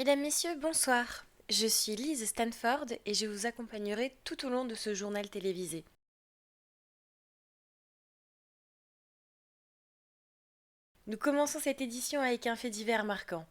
Mesdames, Messieurs, bonsoir. Je suis Lise Stanford et je vous accompagnerai tout au long de ce journal télévisé. Nous commençons cette édition avec un fait divers marquant.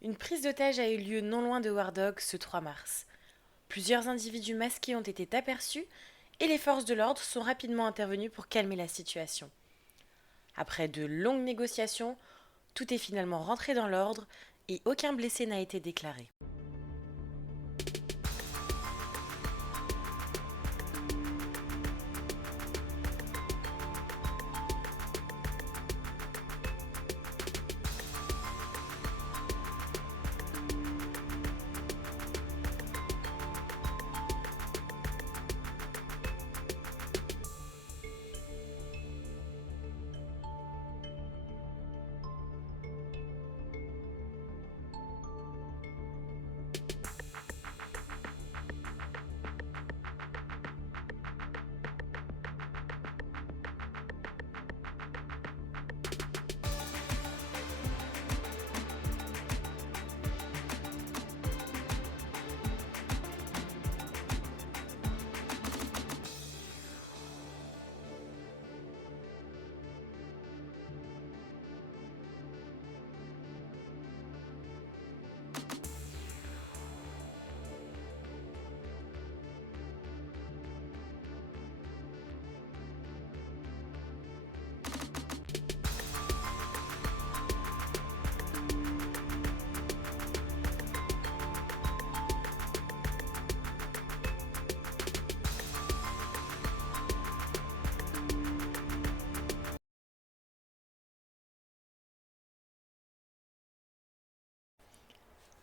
Une prise d'otage a eu lieu non loin de Wardog ce 3 mars. Plusieurs individus masqués ont été aperçus et les forces de l'ordre sont rapidement intervenues pour calmer la situation. Après de longues négociations, tout est finalement rentré dans l'ordre et aucun blessé n'a été déclaré.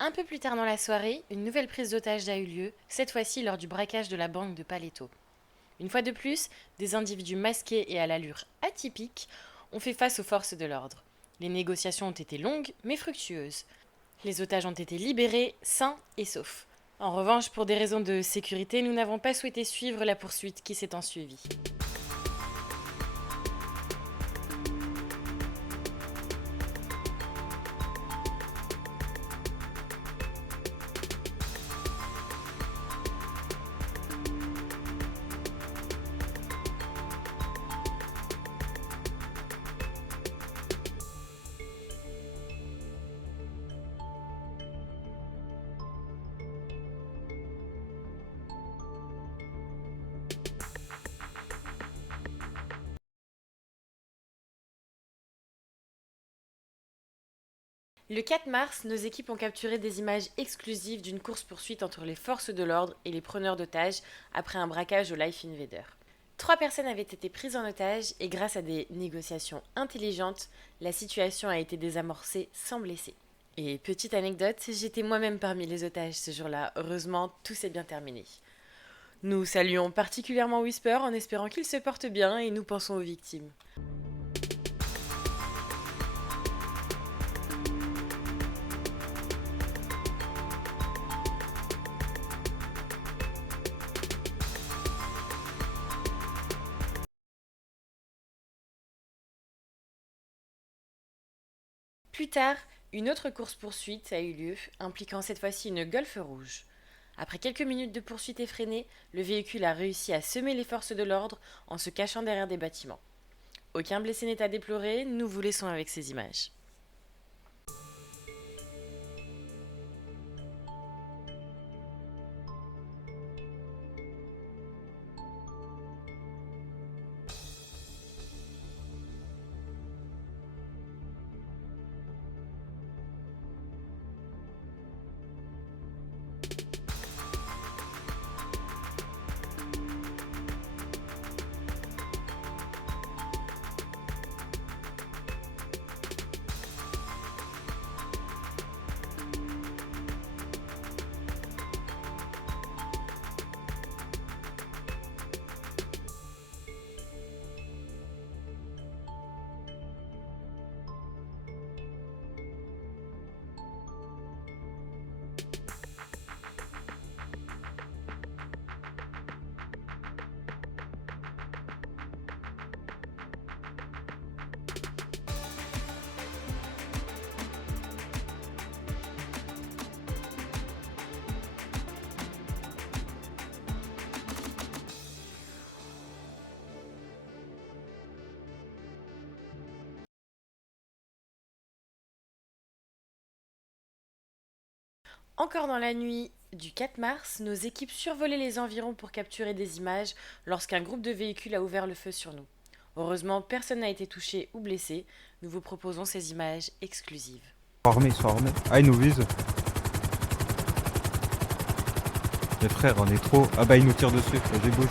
Un peu plus tard dans la soirée, une nouvelle prise d'otage a eu lieu, cette fois-ci lors du braquage de la banque de Paleto. Une fois de plus, des individus masqués et à l'allure atypique ont fait face aux forces de l'ordre. Les négociations ont été longues mais fructueuses. Les otages ont été libérés, sains et saufs. En revanche, pour des raisons de sécurité, nous n'avons pas souhaité suivre la poursuite qui s'est ensuivie. Le 4 mars, nos équipes ont capturé des images exclusives d'une course-poursuite entre les forces de l'ordre et les preneurs d'otages après un braquage au Life Invader. 3 personnes avaient été prises en otage et grâce à des négociations intelligentes, la situation a été désamorcée sans blessés. Et petite anecdote, j'étais moi-même parmi les otages ce jour-là. Heureusement, tout s'est bien terminé. Nous saluons particulièrement Whisper en espérant qu'il se porte bien et nous pensons aux victimes. Plus tard, une autre course-poursuite a eu lieu, impliquant cette fois-ci une Golf rouge. Après quelques minutes de poursuite effrénée, le véhicule a réussi à semer les forces de l'ordre en se cachant derrière des bâtiments. Aucun blessé n'est à déplorer, nous vous laissons avec ces images. Encore dans la nuit du 4 mars, nos équipes survolaient les environs pour capturer des images lorsqu'un groupe de véhicules a ouvert le feu sur nous. Heureusement, personne n'a été touché ou blessé. Nous vous proposons ces images exclusives. Ils sont armés. Ah, ils nous visent. Les frères, on est trop. Ah bah, ils nous tirent dessus. Vas-y, bouge.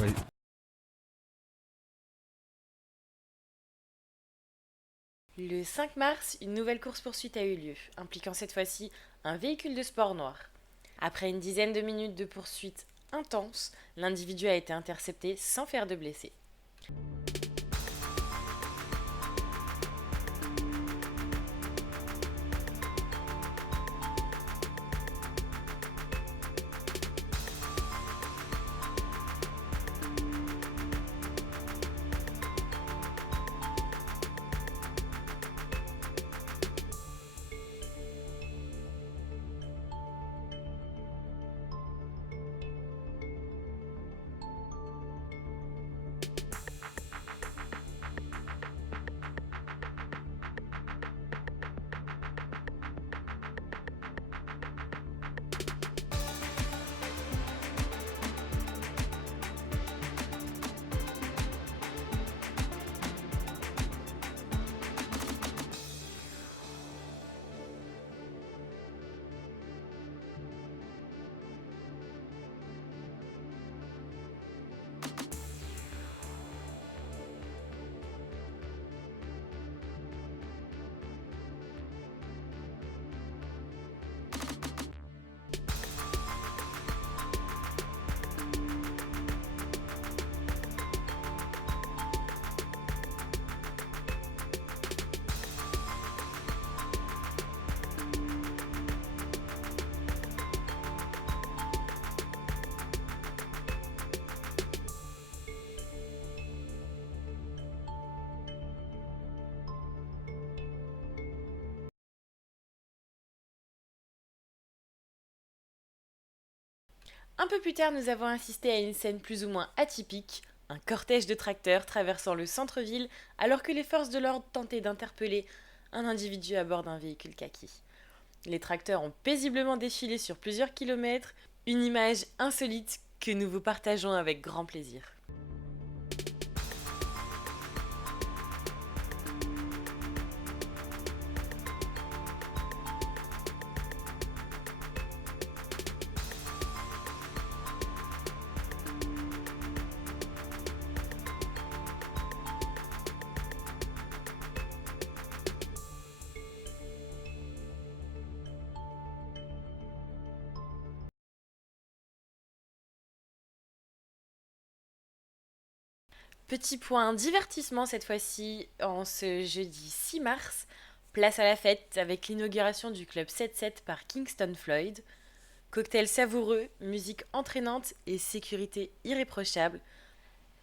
Ouais. Le 5 mars, une nouvelle course-poursuite a eu lieu, impliquant cette fois-ci un véhicule de sport noir. Après une dizaine de minutes de poursuite intense, l'individu a été intercepté sans faire de blessés. Un peu plus tard, nous avons assisté à une scène plus ou moins atypique, un cortège de tracteurs traversant le centre-ville alors que les forces de l'ordre tentaient d'interpeller un individu à bord d'un véhicule kaki. Les tracteurs ont paisiblement défilé sur plusieurs kilomètres, une image insolite que nous vous partageons avec grand plaisir. Petit point divertissement cette fois-ci, en ce jeudi 6 mars, place à la fête avec l'inauguration du club 7-7 par Kingston Floyd. Cocktail savoureux, musique entraînante et sécurité irréprochable.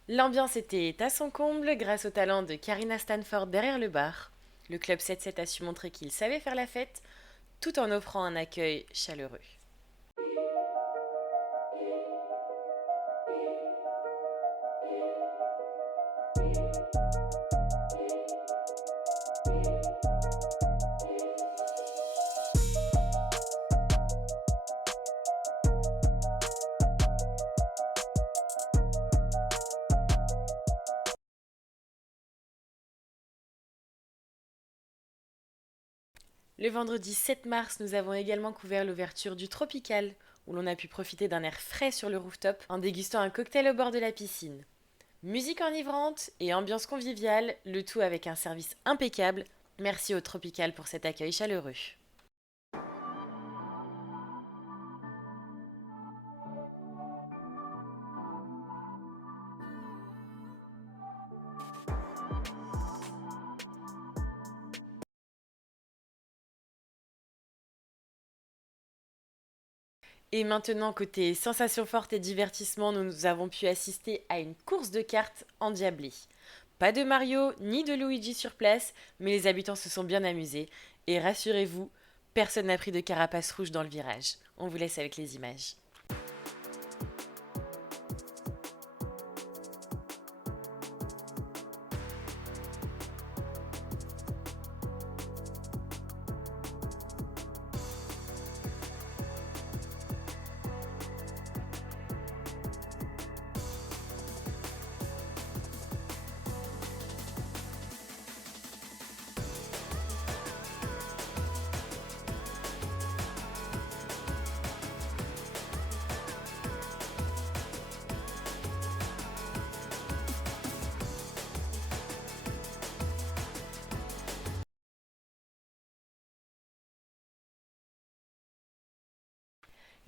L'ambiance était à son comble grâce au talent de Karina Stanford derrière le bar. Le club 7-7 a su montrer qu'il savait faire la fête tout en offrant un accueil chaleureux. Le vendredi 7 mars, nous avons également couvert l'ouverture du Tropical, où l'on a pu profiter d'un air frais sur le rooftop en dégustant un cocktail au bord de la piscine. Musique enivrante et ambiance conviviale, le tout avec un service impeccable. Merci au Tropical pour cet accueil chaleureux. Et maintenant, côté sensations fortes et divertissement, nous avons pu assister à une course de cartes endiablée. Pas de Mario ni de Luigi sur place, mais les habitants se sont bien amusés. Et rassurez-vous, personne n'a pris de carapace rouge dans le virage. On vous laisse avec les images.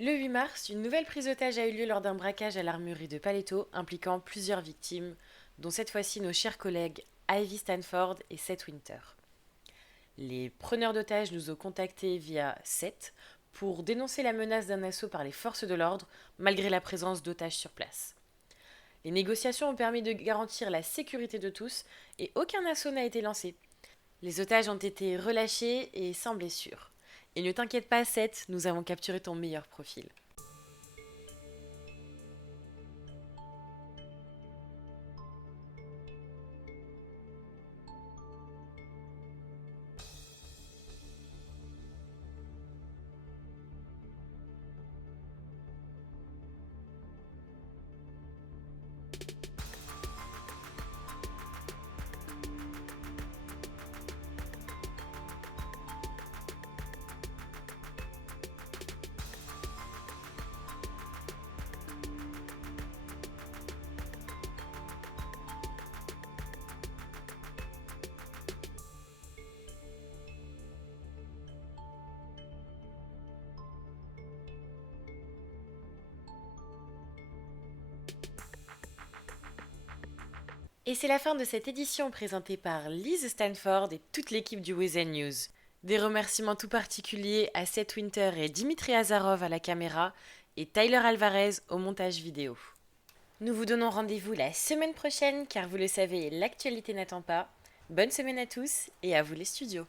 Le 8 mars, une nouvelle prise d'otage a eu lieu lors d'un braquage à l'armurerie de Paleto impliquant plusieurs victimes, dont cette fois-ci nos chers collègues Ivy Stanford et Seth Winter. Les preneurs d'otages nous ont contactés via Seth pour dénoncer la menace d'un assaut par les forces de l'ordre malgré la présence d'otages sur place. Les négociations ont permis de garantir la sécurité de tous et aucun assaut n'a été lancé. Les otages ont été relâchés et sans blessure. Et ne t'inquiète pas, Seth, nous avons capturé ton meilleur profil. Et c'est la fin de cette édition présentée par Lise Stanford et toute l'équipe du Wezen News. Des remerciements tout particuliers à Seth Winter et Dimitri Azarov à la caméra et Tyler Alvarez au montage vidéo. Nous vous donnons rendez-vous la semaine prochaine car vous le savez, l'actualité n'attend pas. Bonne semaine à tous et à vous les studios.